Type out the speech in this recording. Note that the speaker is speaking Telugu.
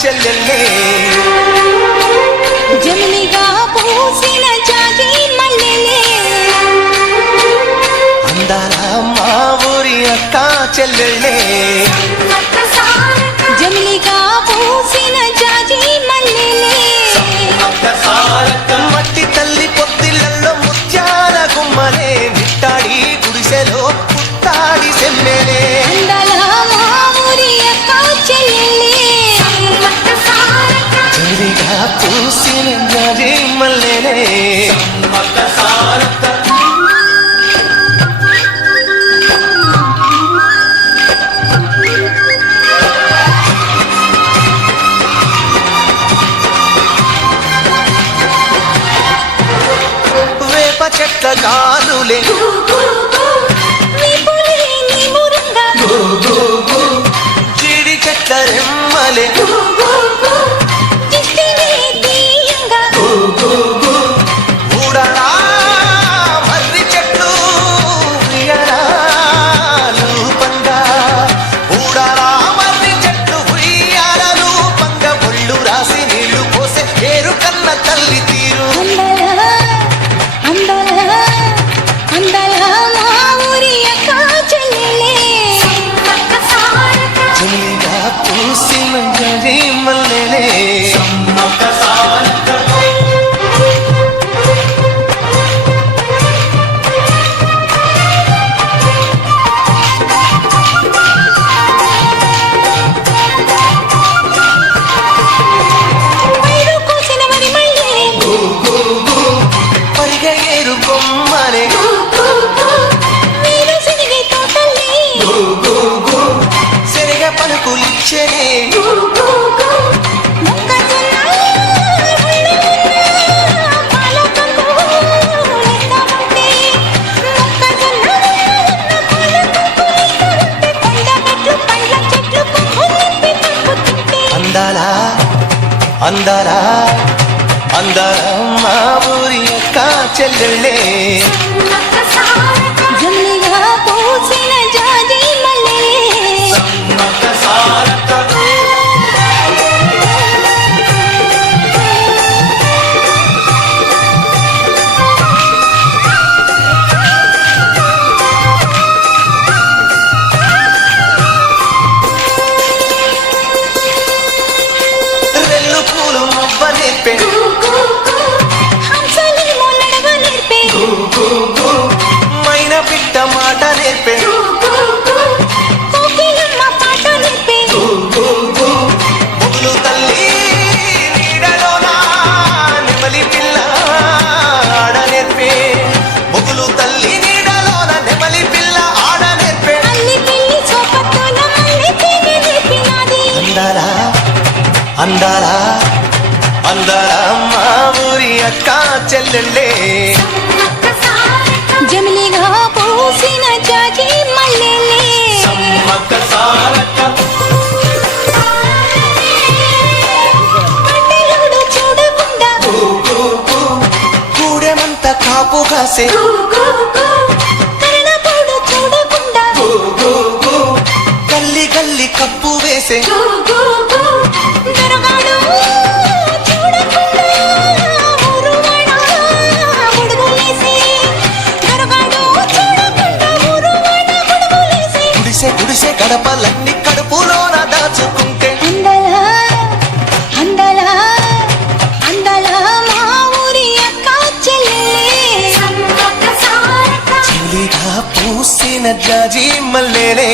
చెల్లెల్లే జమిలిగా పూసిన జాజి మల్లెలే అందాల మా ఊరి అక్క చెల్లెల్లే జమిలిగా పూసిన జాజి మల్లెలే మట్టి తల్లి పొత్తిళ్ళల్లో ముత్యాల గుమ్మలే నిట్టాడి గుడిసెలో పుట్టాడి సెమ్మెలే అందాల మా ఊరి అక్క చెల్లెలే చెలిగా పూసిన జాజి మల్లెలే వేప చెట్ల గాలులే జీడి చెట్ల రెమ్మలే ఊడరా మర్రి చెట్లు ఉయ్యాలలు పంగా ఊడరా మర్రి చెట్లు ఉయ్యాలలు పంగ ఒళ్ళు రాసి నీళ్లు పోసే పేరు కన్న తల్లి తీరు చెలిగా పూసిన జాజి మల్లెలే పరిగె ఏరు కొమ్మలే సెరగ పలుకులిచ్చనే అందాలా అందాలా అందాల మా ఊరి అక్క చెల్లెళ్ళే జమిలిగా పూసిన జాజి రెల్లు పూలు మొవ్వ నేర్పే మైన పిట్ట మాట నేర్పే బొగులు తల్లి నీడలోన నెమలి పిల్ల ఆడ నేర్పే బొగులు తల్లి నీడలోన నెమలి పిల్ల ఆడ నేర్పే అందాలా అందాలా అందాల మా ఊరి అక్క చెల్లెళ్ళే జమిలిగా పూసిన జాజి మల్లెలే పంటలుడు చూడకుండా కూడెమంత కాపు కాసే కరణపూడు చూడకుండా గల్లి గల్లి కప్పు వేసే దొరగాడు చూడకుండా ఊరువాడ బుడుగులేసి దొరగాడు చూడకుండా ఊరువాడ బుడుగులేసి గుడిసె గుడిసె గడపలన్నీ కడుపులోన దాచుకుంటే అందల మా ఊరి అక్క చెల్లెలే చెలిగా పూసిన జాజి మల్లెలే